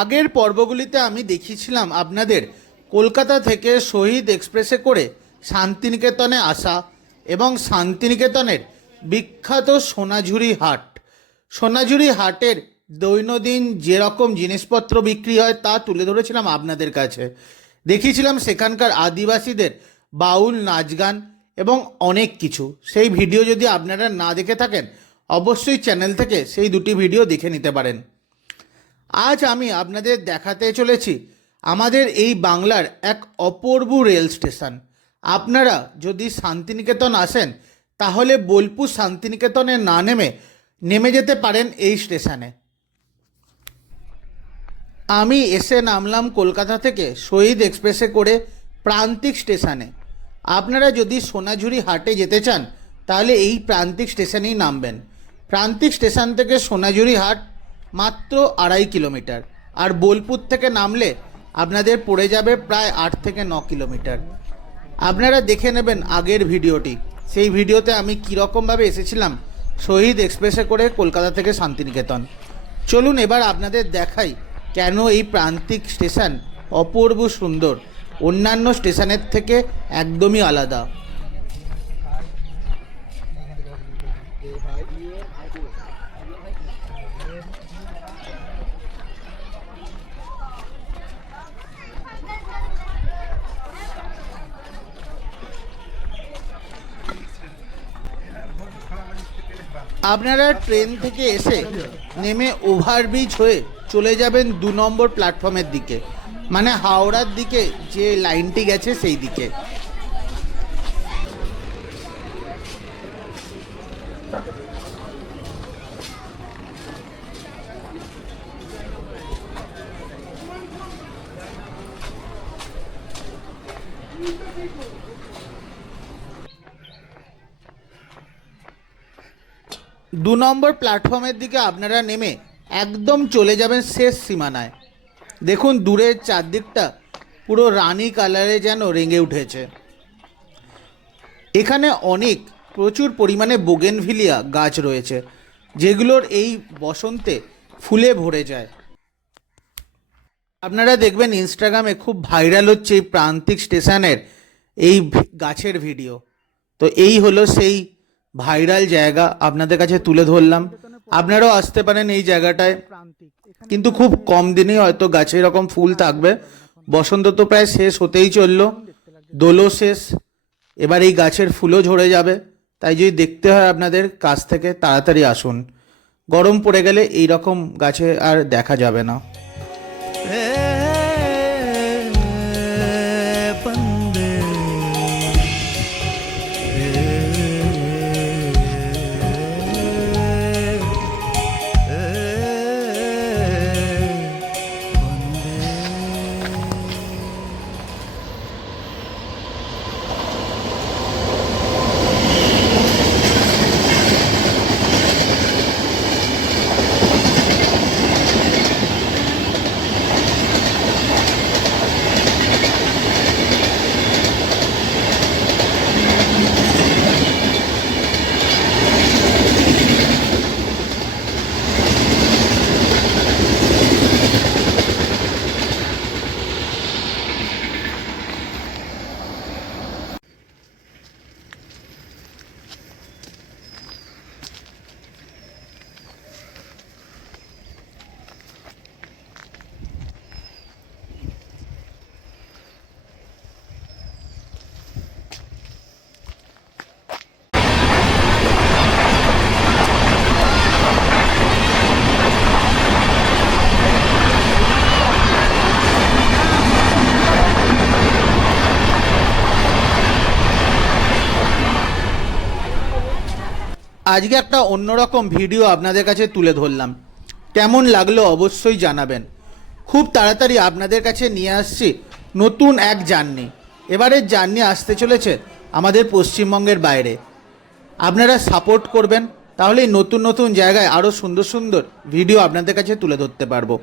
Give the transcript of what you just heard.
আগের পর্বগুলিতে আমি দেখিয়েছিলাম আপনাদের কলকাতা থেকে শহীদ এক্সপ্রেসে করে শান্তিনিকেতনে আসা এবং শান্তিনিকেতনের বিখ্যাত সোনাঝুরি হাট। সোনাঝুরি হাটের দৈনন্দিন যেরকম জিনিসপত্র বিক্রি হয় তা তুলে ধরেছিলাম আপনাদের কাছে। দেখিয়েছিলাম সেখানকার আদিবাসীদের বাউল নাচ গান এবং অনেক কিছু। সেই ভিডিও যদি আপনারা না দেখে থাকেন অবশ্যই চ্যানেল থেকে সেই দুটি ভিডিও দেখে নিতে পারেন। আজ আমি আপনাদের দেখাতে চলেছি আমাদের এই বাংলার এক অপূর্ব রেল স্টেশন। আপনারা যদি শান্তিনিকেতন আসেন তাহলে বোলপুর শান্তিনিকেতনে না নেমে যেতে পারেন এই স্টেশনে। আমি এসে নামলাম কলকাতা থেকে শহীদ এক্সপ্রেসে করে প্রান্তিক স্টেশনে। আপনারা যদি সোনাঝুরি হাটে যেতে চান তাহলে এই প্রান্তিক স্টেশনেই নামবেন। প্রান্তিক স্টেশন থেকে সোনাঝুরি হাট মাত্র 2.5 কিলোমিটার, আর বোলপুর থেকে নামলে আপনাদের পড়ে যাবে প্রায় 8 থেকে 9 কিলোমিটার। আপনারা দেখে নেবেন আগের ভিডিওটি, সেই ভিডিওতে আমি কীরকমভাবে এসেছিলাম শহীদ এক্সপ্রেসে করে কলকাতা থেকে শান্তিনিকেতন। চলুন এবার আপনাদের দেখাই কেন এই প্রান্তিক স্টেশন অপূর্ব সুন্দর, অন্যান্য স্টেশনের থেকে একদমই আলাদা। আপনারা ট্রেন থেকে এসে নেমে ওভারব্রিজ হয়ে চলে যাবেন 2 নম্বর প্ল্যাটফর্মের দিকে, মানে হাওড়ার দিকে যে লাইনটি গেছে সেই দিকে। দু নম্বর প্ল্যাটফর্মের দিকে আপনারা নেমে একদম চলে যাবেন শেষ সীমানায়। দেখুন দূরের চারদিকটা পুরো রানী কালারে যেন রেঙে উঠেছে। এখানে প্রচুর পরিমাণে বোগেনভিলিয়া গাছ রয়েছে, যেগুলোর এই বসন্তে ফুলে ভরে যায়। আপনারা দেখবেন ইনস্টাগ্রামে খুব ভাইরাল হচ্ছে এই প্রান্তিক স্টেশনের এই গাছের ভিডিও। তো এই হলো সেই ভাইরাল জায়গা, আপনাদের কাছে তুলে ধরলাম। আপনারাও আসতে পারেন এই জায়গাটায়, কিন্তু খুব কম দিনেই হয়তো গাছে এরকম ফুল থাকবে। বসন্ত তো প্রায় শেষ হতেই চললো, দোলও শেষ, এবার এই গাছের ফুলও ঝরে যাবে। তাই যদি দেখতে হয় আপনাদের কাছ থেকে তাড়াতাড়ি আসুন, গরম পড়ে গেলে এই রকম গাছে আর দেখা যাবে না। আজকে একটা অন্যরকম ভিডিও আপনাদের কাছে তুলে ধরলাম, কেমন লাগলো অবশ্যই জানাবেন। খুব তাড়াতাড়ি আপনাদের কাছে নিয়ে আসছি নতুন এক জার্নি। এবারের জার্নি আসতে চলেছে আমাদের পশ্চিমবঙ্গের বাইরে। আপনারা সাপোর্ট করবেন, তাহলেই নতুন নতুন জায়গায় আরও সুন্দর সুন্দর ভিডিও আপনাদের কাছে তুলে ধরতে পারবো।